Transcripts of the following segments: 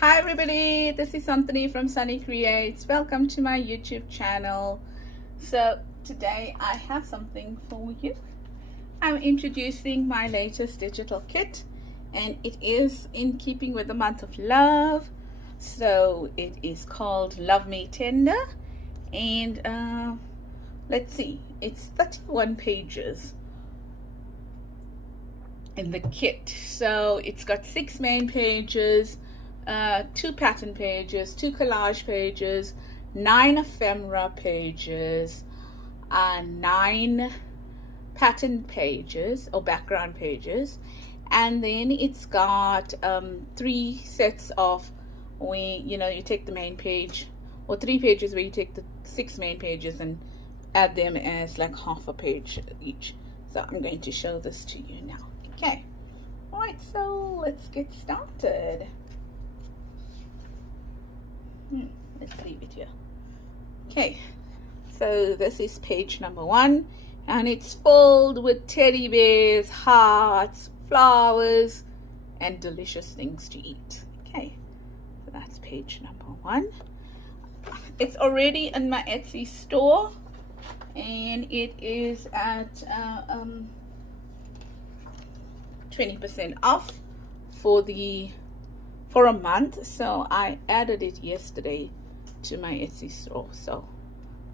Hi everybody, this is Anthony from Sunny Creates. Welcome to my YouTube channel. So today I have something for you. I'm introducing my latest digital kit, and it is in keeping with the month of love. So it is called Love Me Tender, and let's see, it's 31 pages in the kit. So it's got 6 main pages, 2 pattern pages, 2 collage pages, 9 ephemera pages, 9 pattern pages or background pages, and then it's got 3 sets of where you take the main page, or 3 pages where you take the 6 main pages and add them as like half a page each. So I'm going to show this to you now. Okay, all right, so let's get started. Let's leave it here. Okay, so this is page number 1, and it's filled with teddy bears, hearts, flowers, and delicious things to eat. Okay, so that's page number 1. It's already in my Etsy store, and it is at 20% off for a month. So I added it yesterday to my Etsy store. So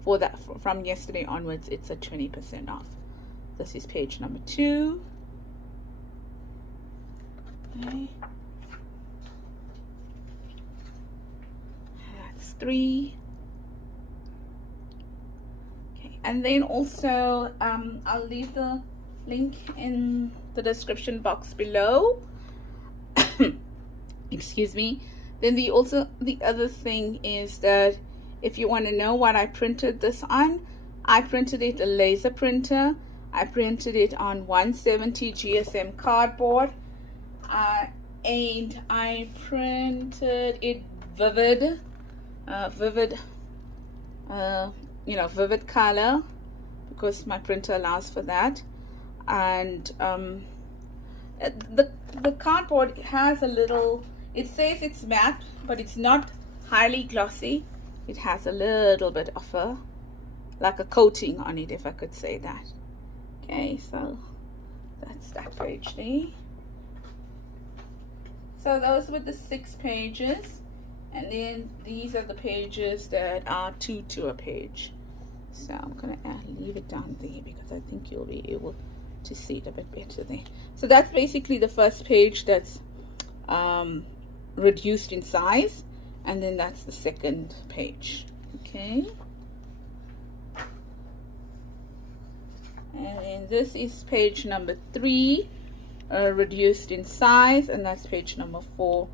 for that, from yesterday onwards, it's a 20% off. This is page number 2. Okay, that's 3. Okay, and then also I'll leave the link in the description box below. Excuse me. Then the other thing is that if you want to know what I printed this on, I printed it a laser printer. I printed it on 170 GSM cardboard, and I printed it vivid color, because my printer allows for that. And the cardboard has a little, it says it's matte, but it's not highly glossy. It has a little bit of like a coating on it, if I could say that. Okay, so that's that page there. So those were the 6 pages, and then these are the pages that are 2 to a page. So I'm gonna leave it down there because I think you'll be able to see it a bit better there. So that's basically the first page that's reduced in size, and then that's the second page. Okay, and then this is page number 3, reduced in size, and that's page number 4,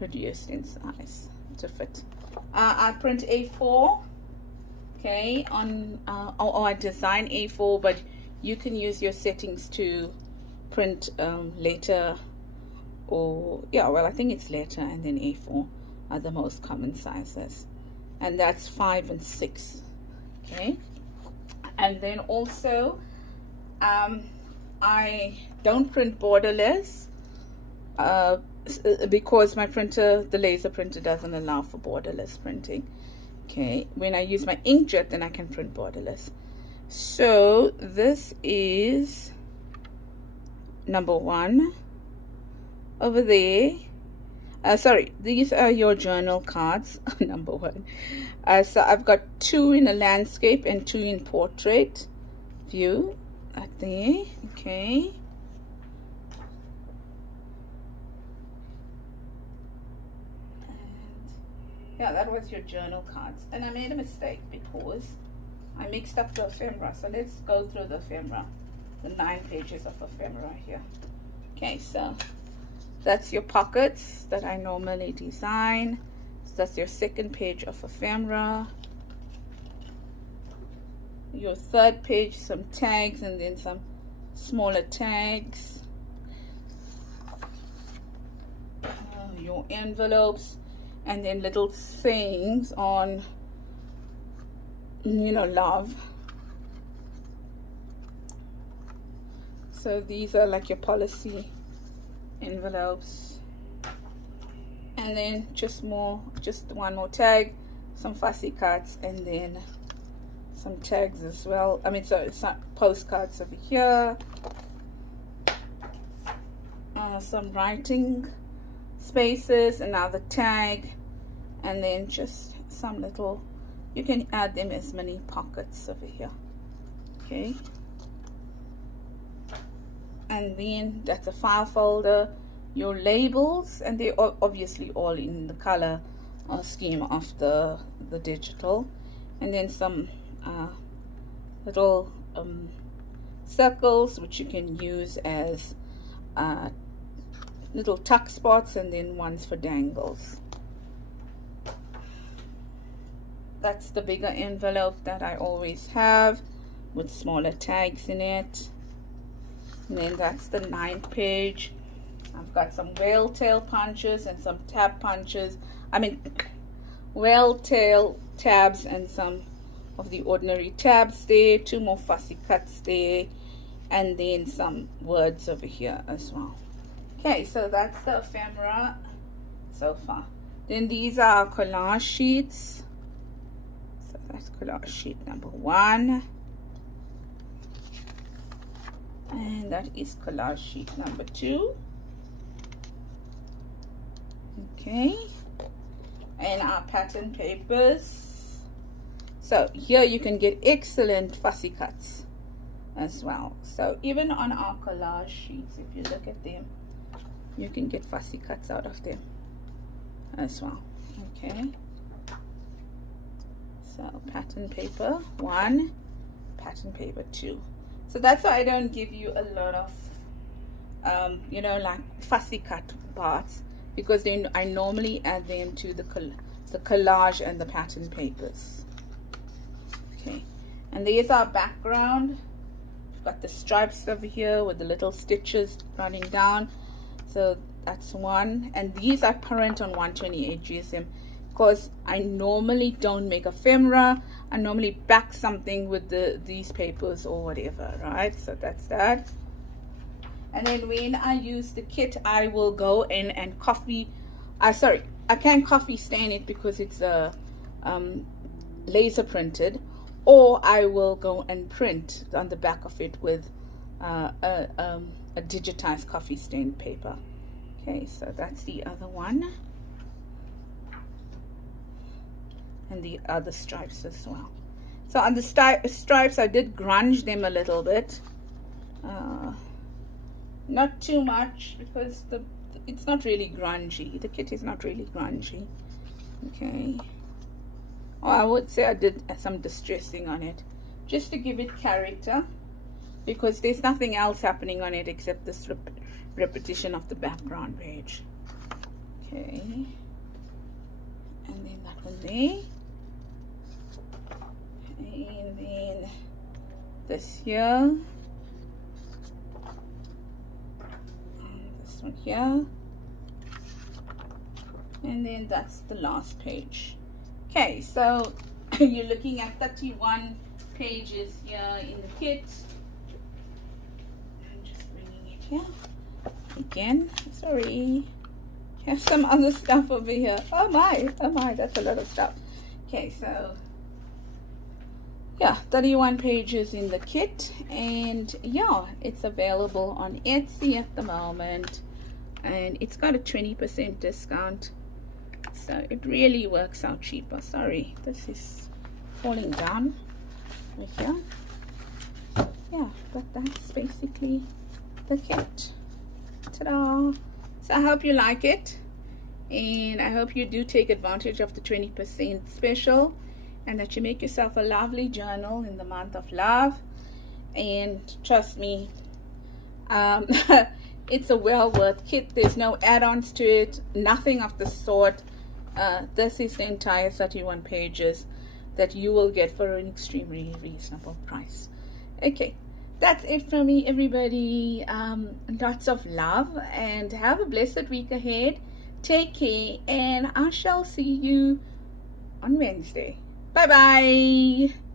reduced in size to fit. I print A4. Okay, on I design A4, but you can use your settings to print letter, or well, I think it's letter and then A4 are the most common sizes, and that's 5 and 6. Okay, and then also I don't print borderless because my printer, the laser printer, doesn't allow for borderless printing. Okay, when I use my inkjet, then I can print borderless. So this is number 1 over there. Sorry, these are your journal cards. Number 1. So I've got 2 in a landscape and 2 in portrait view right there. Okay, yeah, that was your journal cards. And I made a mistake because I mixed up the ephemera. So let's go through the ephemera, the 9 pages of ephemera here. Okay, so that's your pockets that I normally design. So that's your 2nd page of ephemera. Your 3rd page, some tags, and then some smaller tags. Your envelopes, and then little sayings on, love. So these are like your policy envelopes, and then just one more tag, some fussy cuts, and then some tags as well. I mean, so it's not postcards over here, some writing spaces, another tag, and then just some little, you can add them as many pockets over here. Okay, and then that's a file folder, your labels, and they're obviously all in the color scheme of the digital, and then some little circles which you can use as little tuck spots, and then ones for dangles. That's the bigger envelope that I always have with smaller tags in it. And then that's the 9th page. I've got some whale tail punches and some tab punches. I mean, whale tail tabs and some of the ordinary tabs there. 2 more fussy cuts there. And then some words over here as well. Okay, so that's the ephemera so far. Then these are collage sheets. So that's collage sheet number 1. And that is collage sheet number 2. Okay, and our pattern papers. So here you can get excellent fussy cuts as well. So even on our collage sheets, if you look at them, you can get fussy cuts out of them as well. Okay, so pattern paper 1, pattern paper 2. So that's why I don't give you a lot of you know, like fussy cut parts, because then I normally add them to the collage and the pattern papers. Okay, and there's our background. We've got the stripes over here with the little stitches running down. So that's one, and these are current on 128 GSM, because I normally don't make ephemera. I normally back something with these papers or whatever, right? So that's that. And then when I use the kit, I will go in and I can't coffee stain it because it's a laser printed, or I will go and print on the back of it with a digitized coffee stained paper. Okay, so that's the other one, and the other stripes as well. So on the stripes, I did grunge them a little bit, not too much, because it's not really grungy. The kit is not really grungy. Okay, or I would say I did some distressing on it just to give it character, because there's nothing else happening on it except this repetition of the background page. Okay, and then that one there, and then this here, and this one here, and then that's the last page. Okay, so you're looking at 31 pages here in the kit. I'm just bringing it here again. Sorry, have some other stuff over here. Oh my, that's a lot of stuff. Okay, so yeah, 31 pages in the kit, and yeah, it's available on Etsy at the moment, and it's got a 20% discount, so it really works out cheaper. Sorry, this is falling down over here. Yeah, but that's basically the kit. Ta-da! So I hope you like it, and I hope you do take advantage of the 20% special, and that you make yourself a lovely journal in the month of love. And trust me, it's a well worth kit. There's no add-ons to it, nothing of the sort. This is the entire 31 pages that you will get for an extremely reasonable price. Okay, that's it from me, everybody. Lots of love, and have a blessed week ahead. Take care, and I shall see you on Wednesday. Bye bye.